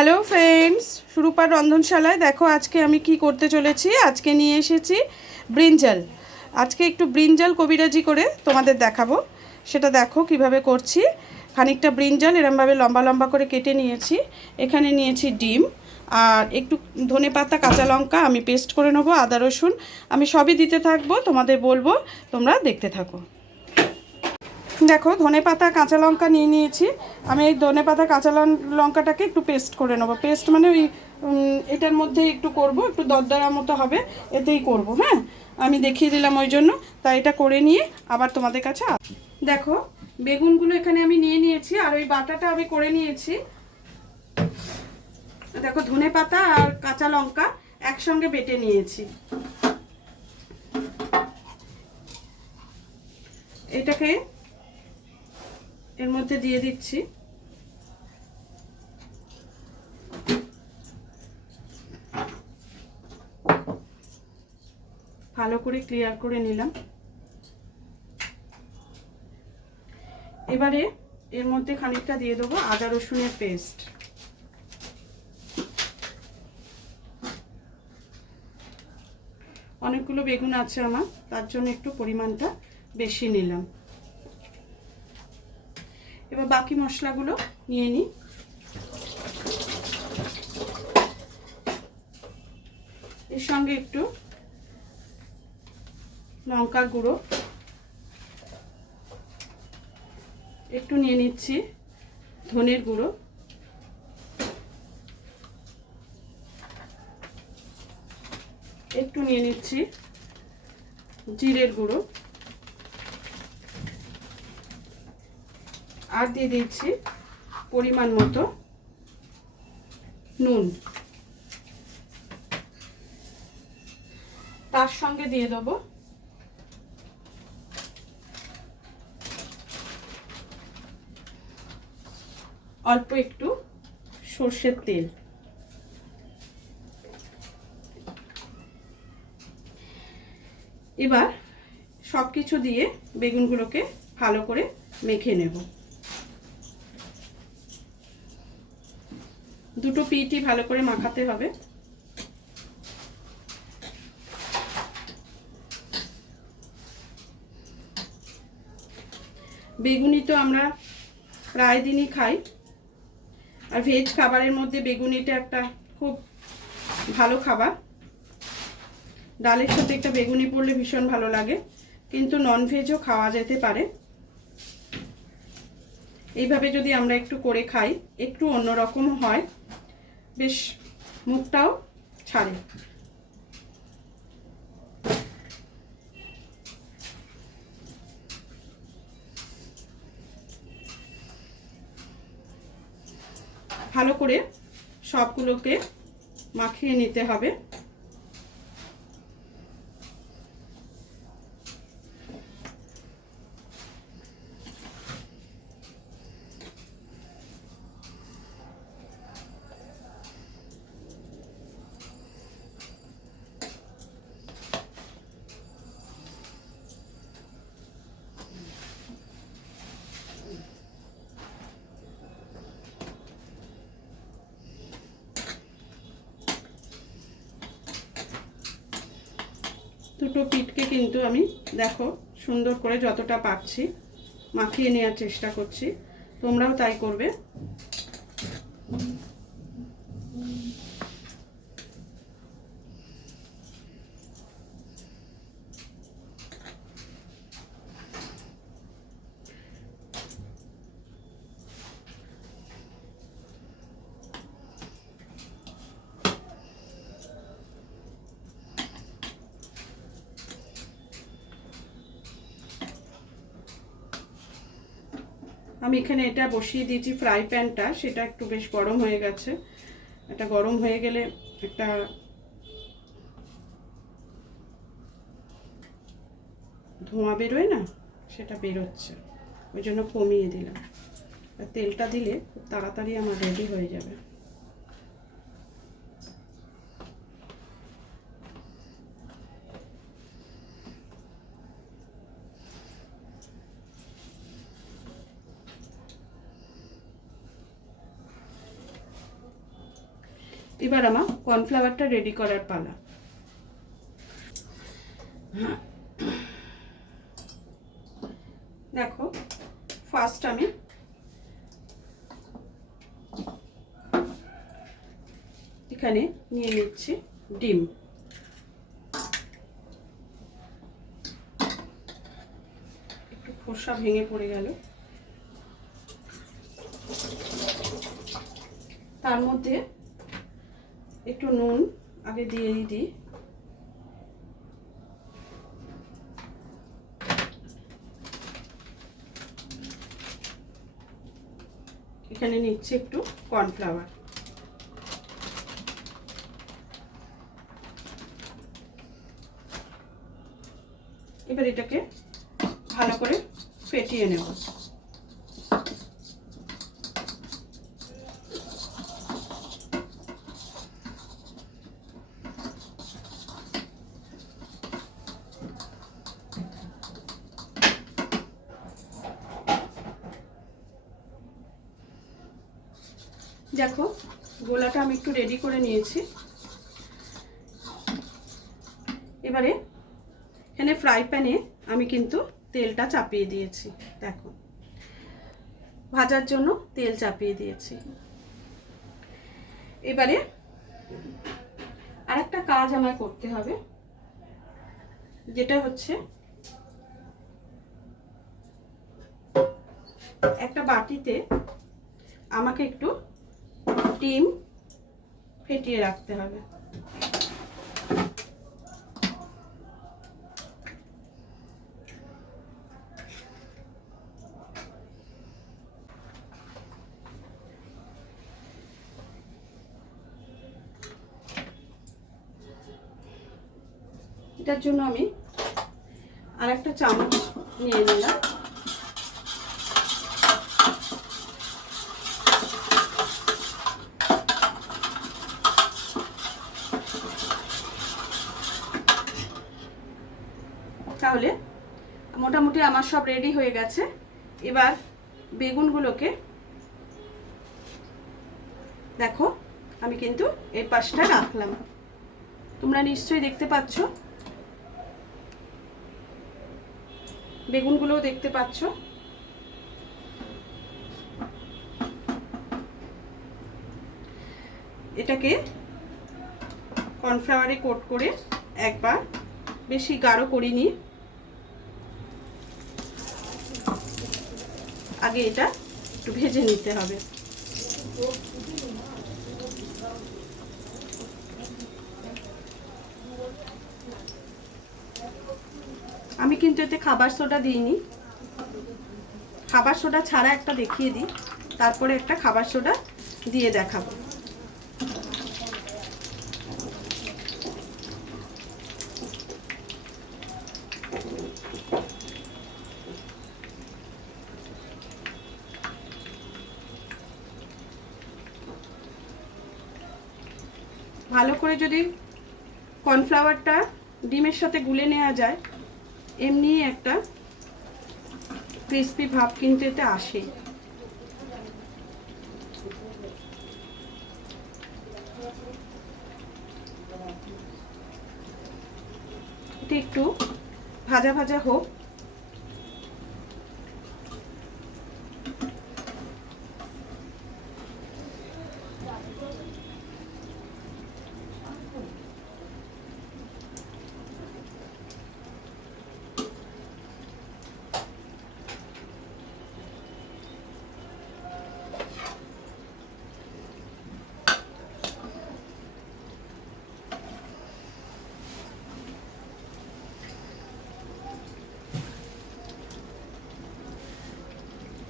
Hello friends, সুরূপার রন্ধনশালায় দেখো আজকে আমি কি করতে চলেছি। আজকে নিয়ে এসেছি ব্রিঞ্জাল। আজকে একটু ব্রিঞ্জাল কবিরাজি করে তোমাদের দেখাবো, সেটা দেখো কিভাবে করছি। খানিকটা ব্রিঞ্জাল এরমভাবে লম্বা লম্বা করে কেটে নিয়েছি। এখানে নিয়েছি ডিম আর একটু ধনেপাতা, কাঁচা লঙ্কা আমি পেস্ট করে নেবো, আদা রসুন আমি সবই দিতে থাকবো, তোমাদের বলবো, তোমরা দেখতে থাকো। দেখো ধনেপাতা কাঁচা লঙ্কা নিয়ে নিয়েছি। আমি এই ধনেপাতা কাঁচা লঙ্কাটাকে একটু পেস্ট করে নেবো। পেস্ট মানে ওই এটার মধ্যে একটু করব, একটু দরদরা মতো হবে, এতেই করব। হ্যাঁ, আমি দেখিয়ে দিলাম ওই জন্য। তাই এটা করে নিয়ে আবার তোমাদের কাছে দেখো বেগুনগুলো এখানে আমি নিয়ে নিয়েছি আর ওই বাটাটা আমি করে নিয়েছি। দেখো ধনেপাতা আর কাঁচা লঙ্কা একসঙ্গে বেটে নিয়েছি। এটাকে এর মধ্যে দিয়ে দিচ্ছি। ভালো করে ক্লিয়ার করে নিলাম। এবারে এর মধ্যে খানিকটা দিয়ে দেবো আদা রসুনের পেস্ট। অনেকগুলো বেগুন আছে আমার, তার জন্য একটু পরিমাণটা বেশি নিলাম। এবার বাকি মশলাগুলো নিয়ে নিই। এর সঙ্গে একটু লঙ্কার গুঁড়ো একটু নিয়ে নিচ্ছি, ধনের গুঁড়ো, একটু নিয়ে নিচ্ছি জিরের গুঁড়ো, আর দিয়ে দিচ্ছি পরিমাণ মতো নুন। তার সঙ্গে দিয়ে দেবো অল্প একটু সর্ষের তেল। এবার সব কিছু দিয়ে বেগুনগুলোকে ভালো করে মেখে নেব। দুটো পিঠই ভালো করে মাখাতে হবে। বেগুনি তো আমরা প্রায় দিনই খাই, আর ভেজ খাবারের মধ্যে বেগুনিটা একটা খুব ভালো খাবার। ডালের সাথে একটা বেগুনি পড়লে ভীষণ ভালো লাগে, কিন্তু নন ভেজও খাওয়া যেতে পারে। এইভাবে যদি আমরা একটু করে খাই, একটু অন্যরকম হয়, বেশ মুখটাও ছাড়ে। ভালো করে সবগুলোকে মাখিয়ে নিতে হবে। দুটো পিঠকে কিন্তু আমি দেখো সুন্দর করে যতটা পারছি মাখিয়ে নেওয়ার চেষ্টা করছি, তোমরাও তাই করবে। আমি এখানে এটা বসিয়ে দিয়েছি ফ্রাই প্যানটা, সেটা একটু বেশ গরম হয়ে গেছে। এটা গরম হয়ে গেলে একটা ধোঁয়া বেরোয় না, সেটা বেরোচ্ছে, ওই জন্য কমিয়ে দিলাম। তেলটা দিলে খুব তাড়াতাড়ি আমার রেডি হয়ে যাবে। এবার আমার কর্নফ্লাওয়ারটা রেডি করার পালা। দেখো ফার্স্ট আমি এখানে নিয়ে নিচ্ছি ডিম। একটু খোসা ভেঙে পড়ে গেল। তার মধ্যে একটু নুন আগে দিয়ে দিই। এখানে নিচ্ছি একটু কর্নফ্লাওয়ার। এবার এটাকে ভালো করে ফেটিয়ে নেব। দেখো গোলাটা আমি একটু রেডি করে নিয়েছি। এবারে এখানে ফ্রাই প্যানে আমি কিন্তু তেলটা চাপিয়ে দিয়েছি। দেখো ভাজার জন্য তেল চাপিয়ে দিয়েছি। এবারে আরেকটা কাজ আমার করতে হবে, যেটা হচ্ছে একটা বাটিতে আমাকে একটু ডিম ফেটিয়ে রাখতে হবে। এটার জন্য আমি আরেকটা চামচ নিয়ে নিলাম। তাহলে মোটামুটি আমার সব রেডি হয়ে গেছে। এবার বেগুনগুলোকে দেখো আমি কিন্তু এই পাশটা রাখলাম। তোমরা নিশ্চয়ই দেখতে পাচ্ছ, বেগুনগুলোও দেখতে পাচ্ছ। এটাকে কর্নফ্লাওয়ারে কোট করে একবার, বেশি গাঢ় করিনি, আগে এটা একটু ভেজে নিতে হবে। আমি কিন্তু এতে খাবার সোডা দিইনি, খাবার সোডা ছাড়া একটা দেখিয়ে দিই, তারপরে একটা খাবার সোডা দিয়ে দেখাবো। ভালো করে যদি কর্নফ্লাওয়ারটা ডিমের সাথে গুলে নেওয়া যায়, এমনি একটা ক্রিস্পি ভাব কিন্তু এতে আসে। এটা একটু ভাজা ভাজা হোক।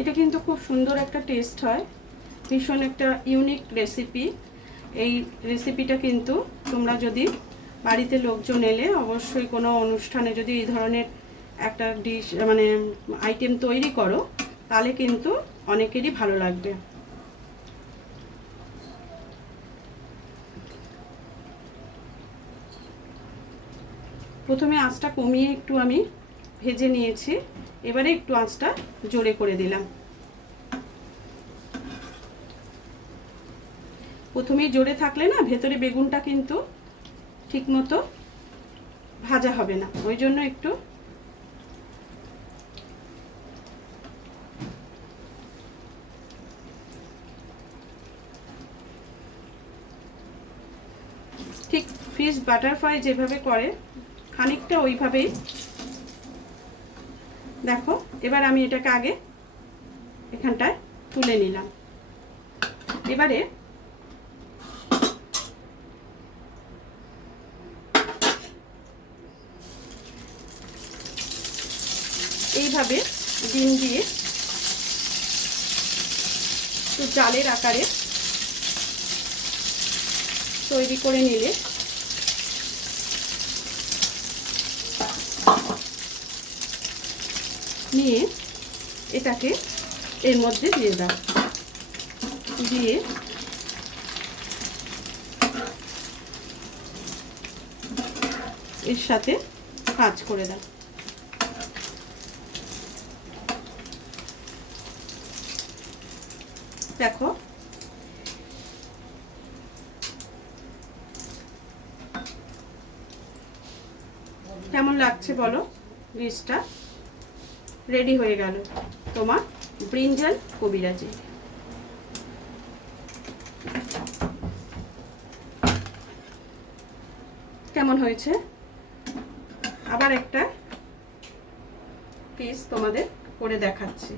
এটা কিন্তু খুব সুন্দর একটা টেস্ট হয়, ভীষণ একটা ইউনিক রেসিপি। এই রেসিপিটা কিন্তু তোমরা যদি বাড়িতে লোকজন এলে, অবশ্যই কোনো অনুষ্ঠানে যদি এই ধরনের একটা ডিশ মানে আইটেম তৈরি করো, তাহলে কিন্তু অনেকেরই ভালো লাগবে। প্রথমে আঁচটা কমিয়ে একটু আমি ভেজে নিয়েছি, এবারে একটু আঁচটা জোরে করে দিলাম। প্রথমেই জোরে থাকলে না ভেতরে বেগুনটা কিন্তু ঠিকমতো ভাজা হবে না, ওই জন্য একটু ঠিক ফিশ বাটারফ্লাই যেভাবে করে খানিকটা ওইভাবেই। দেখো এবার আমি এটাকে আগে এখানটায় তুলে নিলাম। এবারে এইভাবে ডিম দিয়ে একটু জালের আকারে তৈরি করে নিলে নিয়ে এটাকে এর মধ্যে দিয়ে দাও, দিয়ে এর সাথে কাজ করে দাও। দেখো কেমন লাগছে বলো, ডিশটা রেডি হয়ে গেল তোমার ব্রিঞ্জাল কবিরাজি। কেমন হয়েছে? আবার একটা পিস তোমাদের করে দেখাচ্ছি।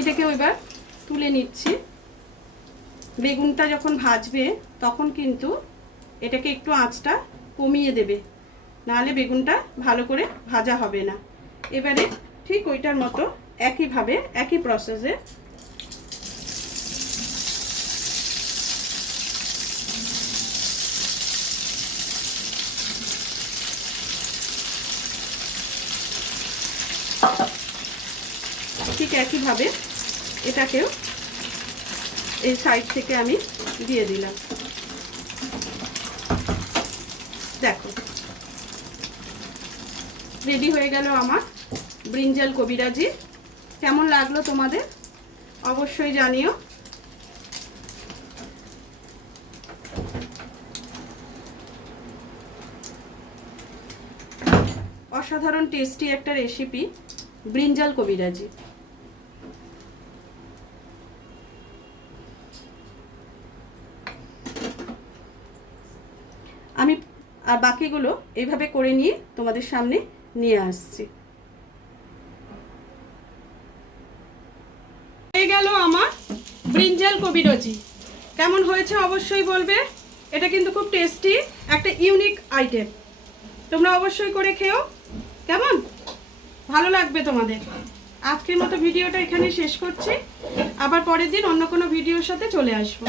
এটাকে এবার তুলে নিচ্ছি। বেগুনটা যখন ভাজবে তখন কিন্তু এটাকে একটু আঁচটা কমিয়ে দেবে, নাহলে বেগুনটা ভালো করে ভাজা হবে না। এবারে ঠিক ওইটার মতো একইভাবে একই প্রসেসে ঠিক একইভাবে এটাকেও এই সাইড থেকে আমি দিয়ে দিলাম। দেখো রেডি হয়ে গেল আমার ব্রিঞ্জাল কবিরাজি। কেমন লাগলো তোমাদের অবশ্যই জানিও। অসাধারণ টেস্টি একটা রেসিপি ব্রিঞ্জাল কবিরাজি। আমি আর বাকিগুলো এইভাবে করে নিয়ে তোমাদের সামনে নিয়ে আসছি। হয়ে গেল আমার ব্রিঞ্জাল কবিরাজি। কেমন হয়েছে অবশ্যই বলবে। এটা কিন্তু খুব টেস্টি একটা ইউনিক আইটেম, তোমরা অবশ্যই করে খেও। কেমন ভালো লাগবে তোমাদের। আজকের মতো ভিডিওটা এখানে শেষ করছি, আবার পরের দিন অন্য কোনো ভিডিওর সাথে চলে আসবো।